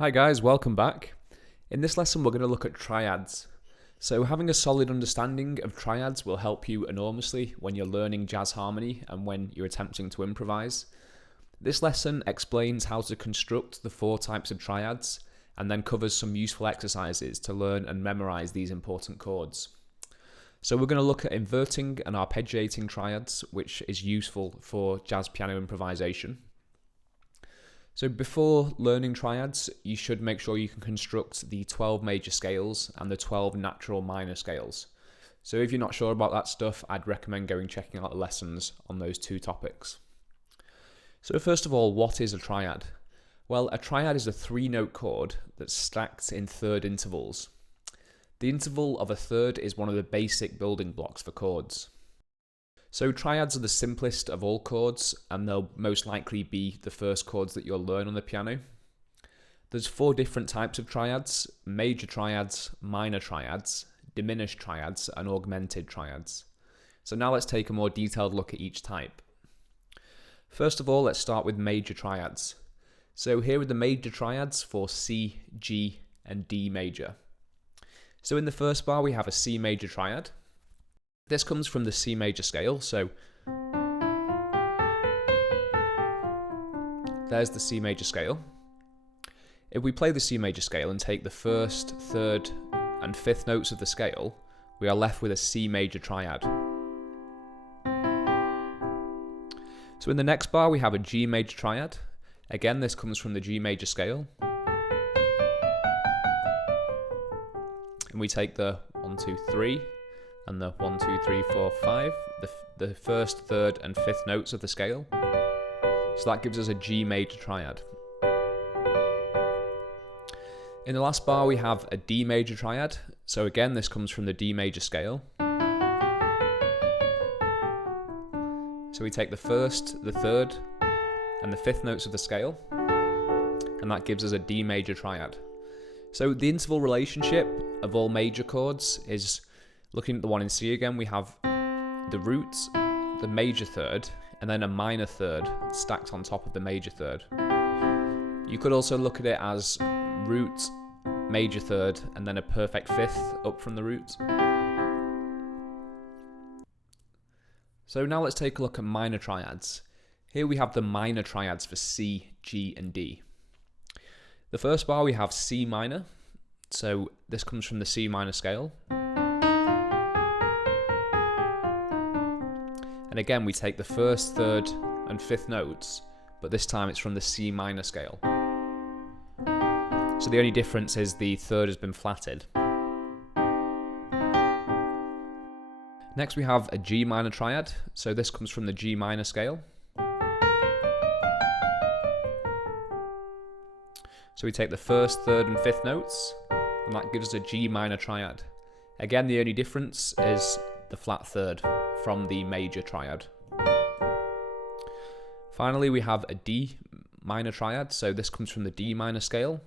Hi guys, welcome back. In this lesson we're going to look at triads. So having a solid understanding of triads will help you enormously when you're learning jazz harmony and when you're attempting to improvise. This lesson explains how to construct the 4 types of triads and then covers some useful exercises to learn and memorize these important chords. So we're going to look at inverting and arpeggiating triads, which is useful for jazz piano improvisation. So before learning triads, you should make sure you can construct the 12 major scales and the 12 natural minor scales. So if you're not sure about that stuff, I'd recommend checking out the lessons on those 2 topics. So first of all, what is a triad? Well, a triad is a 3-note chord that's stacked in third intervals. The interval of a third is one of the basic building blocks for chords. So triads are the simplest of all chords, and they'll most likely be the first chords that you'll learn on the piano. There's 4 different types of triads: major triads, minor triads, diminished triads, and augmented triads. So now let's take a more detailed look at each type. First of all, let's start with major triads. So here are the major triads for C, G, and D major. So in the first bar we have a C major triad. This comes from the C major scale, so there's the C major scale. If we play the C major scale and take the first, third, and fifth notes of the scale, we are left with a C major triad. So in the next bar we have a G major triad. Again, this comes from the G major scale. And we take the 1, 2, 3, and the 1, 2, 3, 4, 5, the first, third, and fifth notes of the scale. So that gives us a G major triad. In the last bar we have a D major triad. So again, this comes from the D major scale. So we take the first, the third, and the fifth notes of the scale, and that gives us a D major triad. So the interval relationship of all major chords is, looking at the one in C again, we have the root, the major third, and then a minor third stacked on top of the major third. You could also look at it as root, major third, and then a perfect fifth up from the root. So now let's take a look at minor triads. Here we have the minor triads for C, G, and D. The first bar we have C minor, so this comes from the C minor scale. And again, we take the first, third, and fifth notes, but this time it's from the C minor scale. So the only difference is the third has been flatted. Next we have a G minor triad, so this comes from the G minor scale. So we take the first, third, and fifth notes, and that gives us a G minor triad. Again, the only difference is the flat third from the major triad. Finally, we have a D minor triad, so this comes from the D minor scale.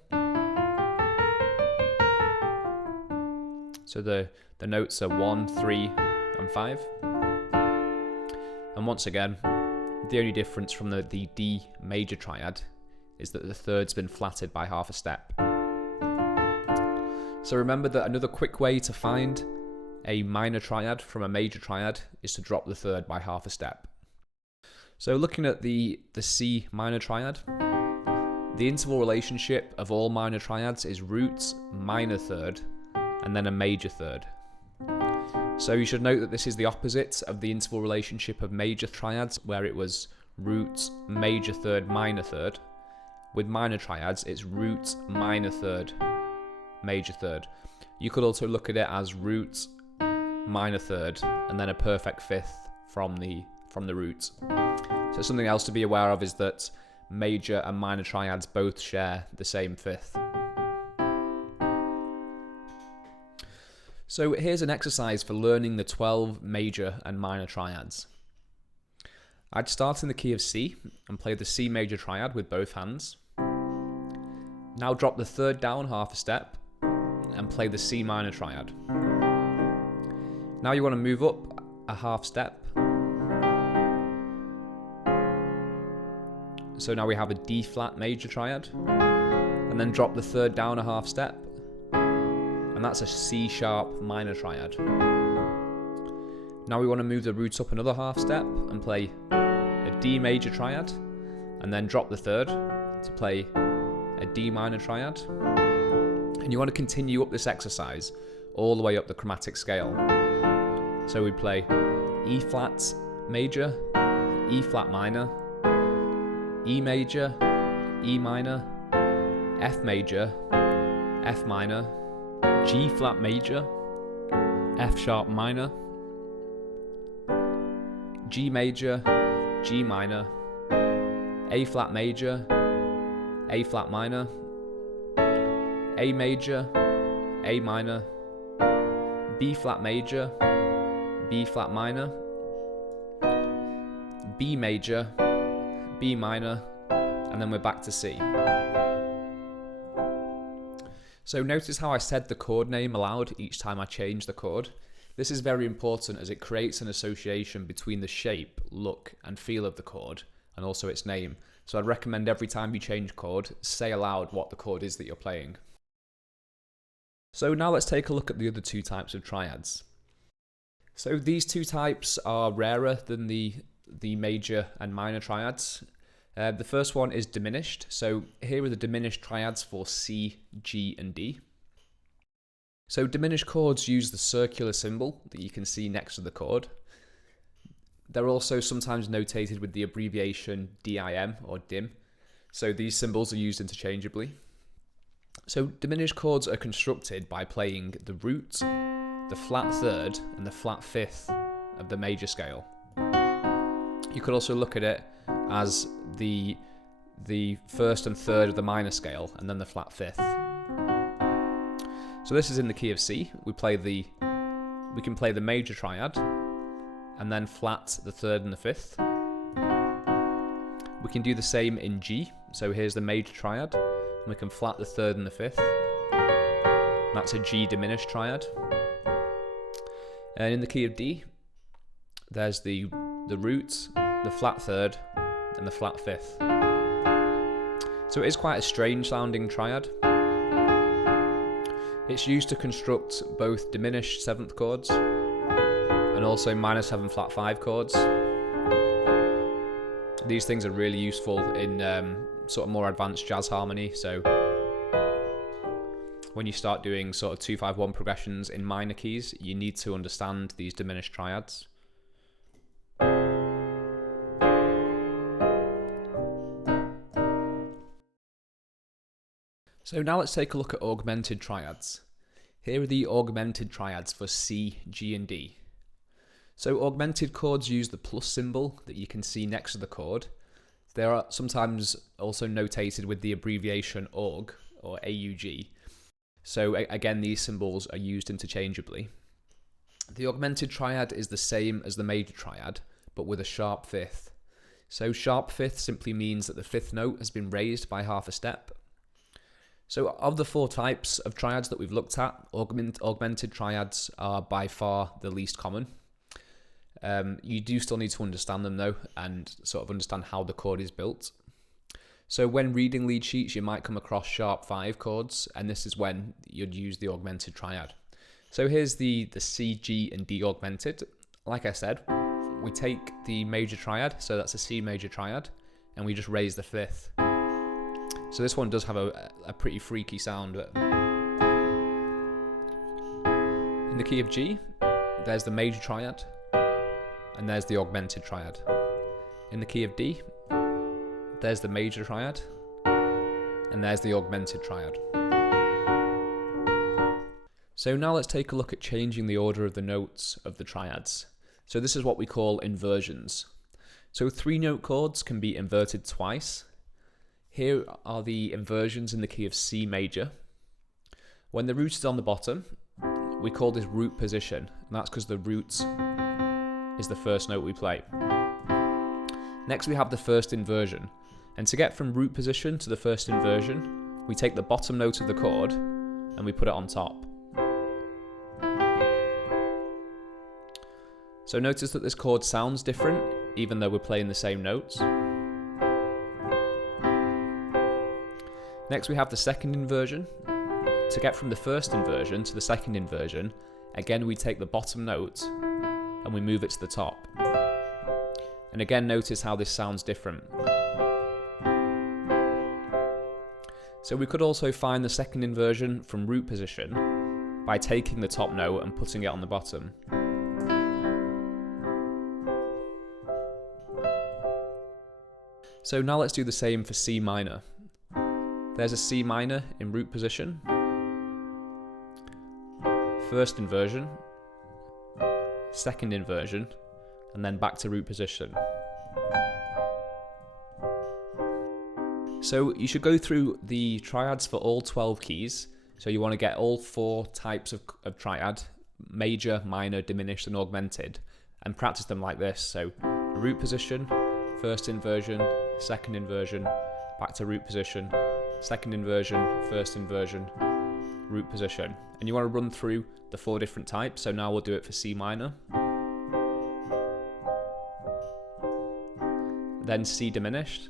So the notes are 1, 3, and 5. And once again, the only difference from the D major triad is that the third's been flatted by half a step. So remember that another quick way to find a minor triad from a major triad is to drop the third by half a step. So looking at the C minor triad, the interval relationship of all minor triads is root, minor third, and then a major third. So you should note that this is the opposite of the interval relationship of major triads, where it was root, major third, minor third. With minor triads, it's root, minor third, major third. You could also look at it as root, minor third, and then a perfect fifth from the root. So something else to be aware of is that major and minor triads both share the same fifth. So here's an exercise for learning the 12 major and minor triads. I'd start in the key of C and play the C major triad with both hands. Now drop the third down half a step and play the C minor triad. Now you want to move up a half step. So now we have a D flat major triad. and then drop the third down a half step, and that's a C sharp minor triad. Now we want to move the roots up another half step and play a D major triad, and then drop the third to play a D minor triad. And you want to continue up this exercise all the way up the chromatic scale. So we play E flat major, E flat minor, E major, E minor, F major, F minor, G flat major, F sharp minor, G major, G minor, A flat major, A flat minor, A major, A minor, B flat major, B flat minor, B major, B minor, and then we're back to C. So notice how I said the chord name aloud each time I change the chord. This is very important as it creates an association between the shape, look, and feel of the chord, and also its name. So I'd recommend every time you change chord, say aloud what the chord is that you're playing. So now let's take a look at the other two types of triads. So these two types are rarer than the major and minor triads. The first one is diminished. So here are the diminished triads for C, G, and D. So diminished chords use the circular symbol that you can see next to the chord. They're also sometimes notated with the abbreviation DIM or DIM. So these symbols are used interchangeably. So diminished chords are constructed by playing the root, the flat third, and the flat fifth of the major scale. You could also look at it as the first and third of the minor scale, and then the flat fifth. So this is in the key of C. We can play the major triad, and then flat the third and the fifth. We can do the same in G. So here's the major triad, and we can flat the third and the fifth. That's a G diminished triad. And in the key of D, there's the root, the flat third, and the flat fifth. So it is quite a strange sounding triad. It's used to construct both diminished seventh chords and also minor 7 flat 5 chords. These things are really useful in sort of more advanced jazz harmony. So when you start doing sort of 2-5-1 progressions in minor keys, you need to understand these diminished triads. So now let's take a look at augmented triads. Here are the augmented triads for C, G, and D. So augmented chords use the plus symbol that you can see next to the chord. They are sometimes also notated with the abbreviation AUG or AUG. So again, these symbols are used interchangeably. The augmented triad is the same as the major triad, but with a sharp fifth. So sharp fifth simply means that the fifth note has been raised by half a step. So of the 4 types of triads that we've looked at, augmented triads are by far the least common. You do still need to understand them though, and sort of understand how the chord is built. So when reading lead sheets, you might come across sharp 5 chords, and this is when you'd use the augmented triad. So here's the C, G, and D augmented. Like I said, we take the major triad, so that's a C major triad, and we just raise the fifth. So this one does have a pretty freaky sound. In the key of G, there's the major triad, and there's the augmented triad. In the key of D, there's the major triad, and there's the augmented triad. So now let's take a look at changing the order of the notes of the triads. So this is what we call inversions. So 3-note chords can be inverted twice. Here are the inversions in the key of C major. When the root is on the bottom, we call this root position, and that's because the root is the first note we play. Next we have the first inversion, and to get from root position to the first inversion, we take the bottom note of the chord and we put it on top. So notice that this chord sounds different even though we're playing the same notes. Next we have the second inversion. To get from the first inversion to the second inversion, again we take the bottom note and we move it to the top. And again, notice how this sounds different. So we could also find the second inversion from root position by taking the top note and putting it on the bottom. So now let's do the same for C minor. There's a C minor in root position, first inversion, second inversion, and then back to root position. So you should go through the triads for all 12 keys. So you want to get all 4 types of triad, major, minor, diminished, and augmented, and practice them like this. So root position, first inversion, second inversion, back to root position, second inversion, first inversion, root position. And you want to run through the 4 different types. So now we'll do it for C minor, then C diminished,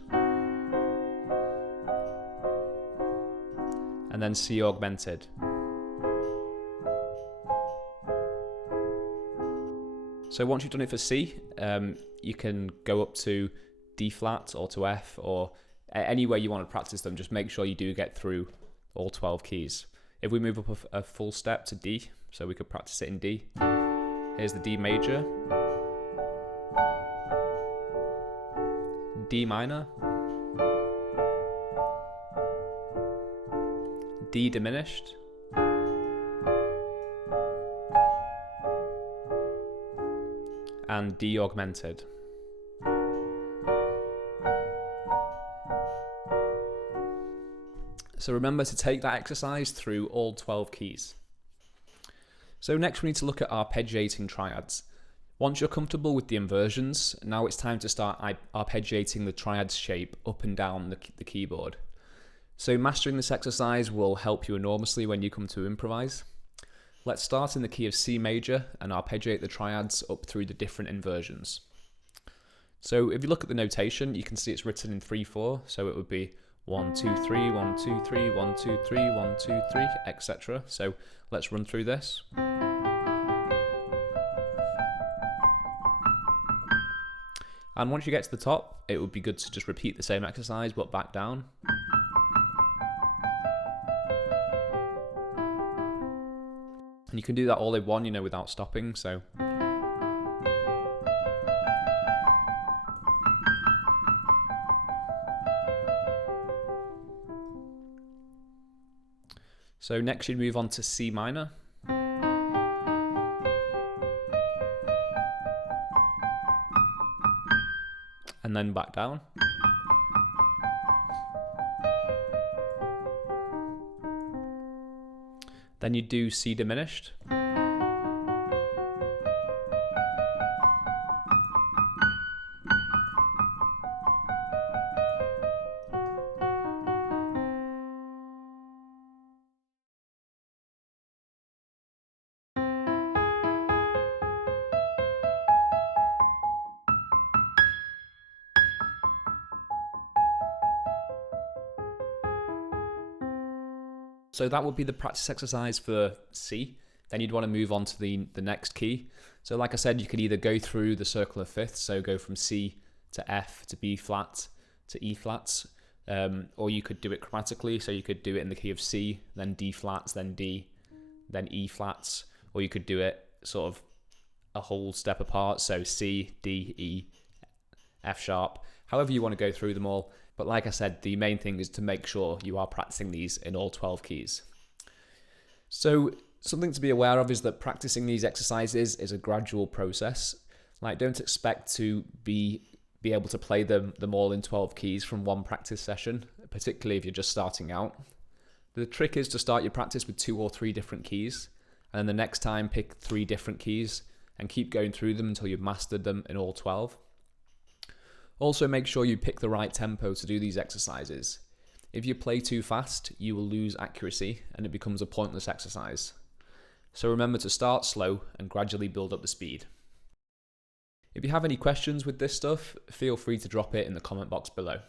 and then C augmented. So once you've done it for C, you can go up to D flat or to F, or any way you want to practice them. Just make sure you do get through all 12 keys. If we move up a full step to D, so we could practice it in D. Here's the D major, D minor, D diminished, and D augmented. So remember to take that exercise through all 12 keys. So next we need to look at arpeggiating triads. Once you're comfortable with the inversions, now it's time to start arpeggiating the triads shape up and down the keyboard. So mastering this exercise will help you enormously when you come to improvise. Let's start in the key of C major and arpeggiate the triads up through the different inversions. So if you look at the notation, you can see it's written in 3/4, so it would be 1 2 3 1 2 3 1 2 3 1 2 3, etc. So let's run through this. And once you get to the top, it would be good to just repeat the same exercise but back down. And you can do that all in one, without stopping. So next you move on to C minor. And then back down. Then you do C diminished. So that would be the practice exercise for C. Then you'd want to move on to the next key. So like I said, you could either go through the circle of fifths, so go from C to F to B flat to E flats, or you could do it chromatically, so you could do it in the key of C, then D flats, then D, then E flats, or you could do it sort of a whole step apart, so C, D, E, F sharp, however you want to go through them all. But like I said, the main thing is to make sure you are practicing these in all 12 keys. So something to be aware of is that practicing these exercises is a gradual process. Like, don't expect to be able to play them all in 12 keys from one practice session, particularly if you're just starting out. The trick is to start your practice with 2 or 3 different keys, and then the next time pick 3 different keys and keep going through them until you've mastered them in all 12. Also, make sure you pick the right tempo to do these exercises. If you play too fast, you will lose accuracy and it becomes a pointless exercise. So remember to start slow and gradually build up the speed. If you have any questions with this stuff, feel free to drop it in the comment box below.